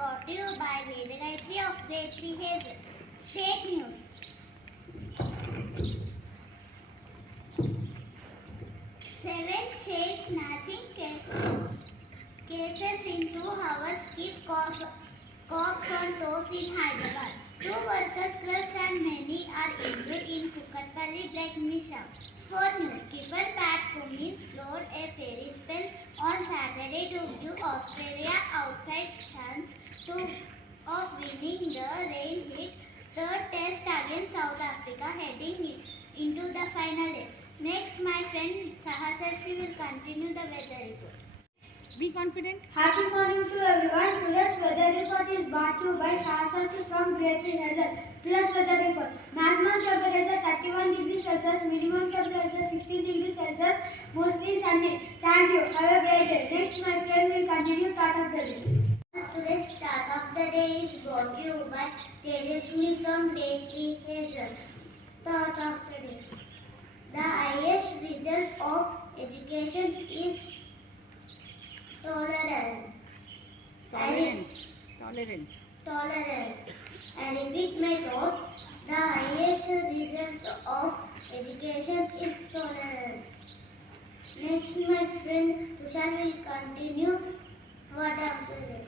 brought to you by biography of III Hazel. State news. 7 child snatching cases in 2 hours keep cops on toes in Hyderabad. 2 workers crushed and many are injured in Kukatpalli Black Mishap. Sport news. Skipper Pat Cummins rode a fairy spell on Saturday to give Australia outside chance of winning the rain-hit third test against South Africa, heading into the final day. Next, my friend Sahasasri will continue the weather report. Be confident. Happy morning to everyone. Today's weather report is brought to you by Sahasasri from III Hazel. Today's weather report. Maximum temperature 31 degrees Celsius, minimum temperature 16 degrees Celsius, mostly sunny. Thank you. Have a great day. Next, my friend will continue start of the day. Today's start of the day is brought to you by Tejaswini from III Hazel. Thought of the day. The highest result of education is tolerance. And repeat my thought. The highest result of education is tolerance. Next, my friend Tushar will continue what of the day.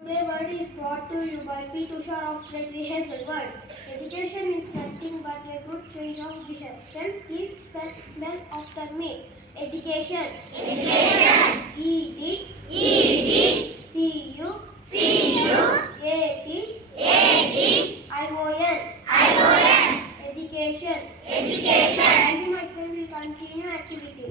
Today's word is brought to you by P. Tushar of III Hazel. Word. Education is nothing but a good change of behavior. Friends, please spell after me. Education. E-D. C-U. A-D. I-O-N. Education. Thank you, my friends. We continue activity.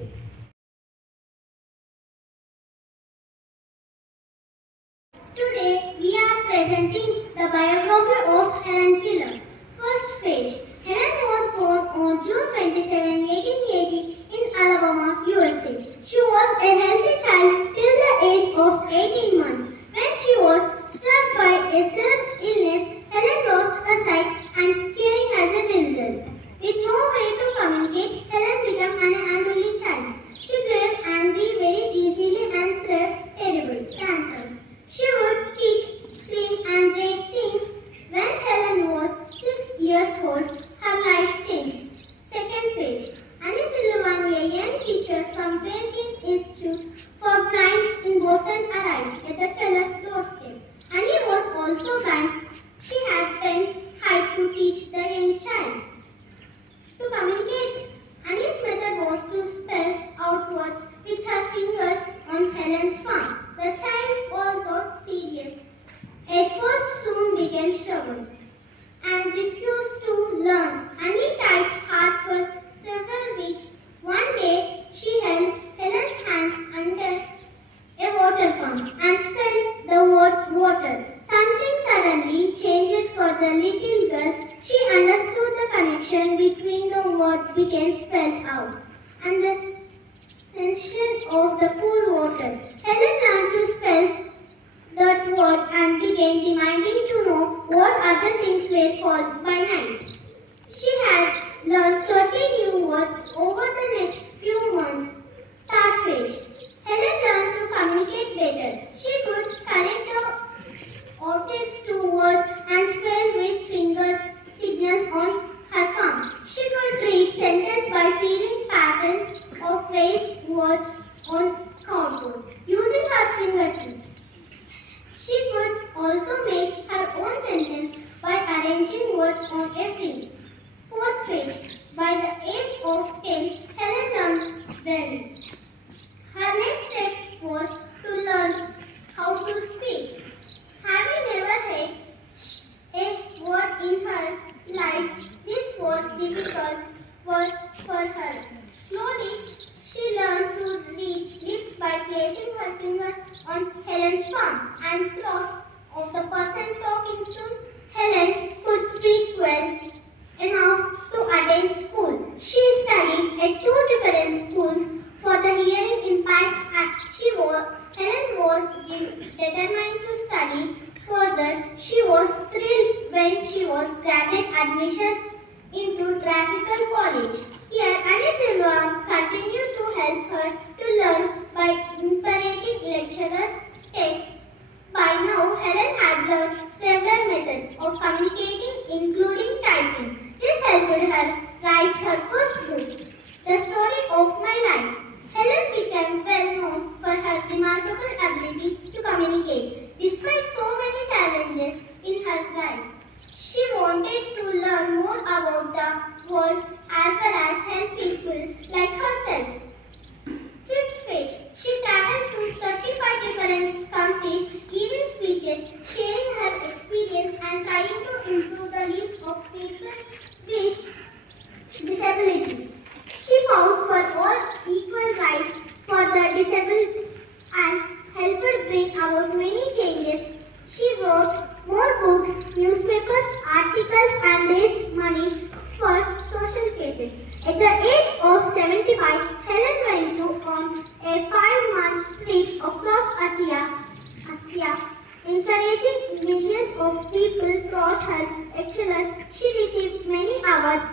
Today we are presenting the biography of Helen Keller. First page. Helen was born on June 27, 1880 in Alabama, USA. She was a healthy child till the age of 18 months. When she was struck by a sudden illness, Helen lost her sight and hearing as a result. With no way to communicate, Helen became an unruly child. She became angry very easily and threw terrible tantrums. She would kick, scream and break things. When Helen was 6 years old, her life changed. Second page. Annie Silverman, a young teacher from Perkins Institute for Blind in Boston, arrived at the Keller's doorstep. Annie was also blind. She had spent height to teach the young child to communicate. Annie's method was to spell out words with her fingers on Helen's palm. The child was got serious. At first soon became stubborn and refused to learn. Annie tried hard for several weeks. One day she held Helen's hand under a water pump and spelled the word water. Something suddenly changed for the little girl. She understood the connection between the words began spelled out and the sensation of the cool water. Helen learned to spell that word and began demanding to know what other things were called by night. She had learned 30 new words over the next few months. Third page. Helen learned to communicate better. She could connect the objects to words and spell with fingers signals on her palm. She could read sentences by feeling patterns of phrase words on cardboard using her fingertips. She could also make her own sentence by arranging words on a field. Fourth page. By the age of 10, Helen learned Reddy. Her next step was to learn how to speak. Having never heard a word in her life, this was difficult work for her. Slowly, she learned to read lips by placing her fingers on Helen's palm and throat of the person talking. Soon, Helen could speak well enough to attend school. She studied at 2 different schools for the hearing impaired. Helen was determined to study further. She was thrilled when she was granted admission into Graphical College. Here, Annie Silverman continued to help her to learn by imperative lecturers' texts. By now, Helen conference, countries, giving speeches, sharing her experience and trying to improve the lives of people with disability. She fought for all equal rights for the disabled and helped bring about many changes. She wrote more books, newspapers, articles and raised money for social cases. At the age of 75, Helen went on a 5-month trip across Asia, encouraging millions of people throughout her excellence. She received many awards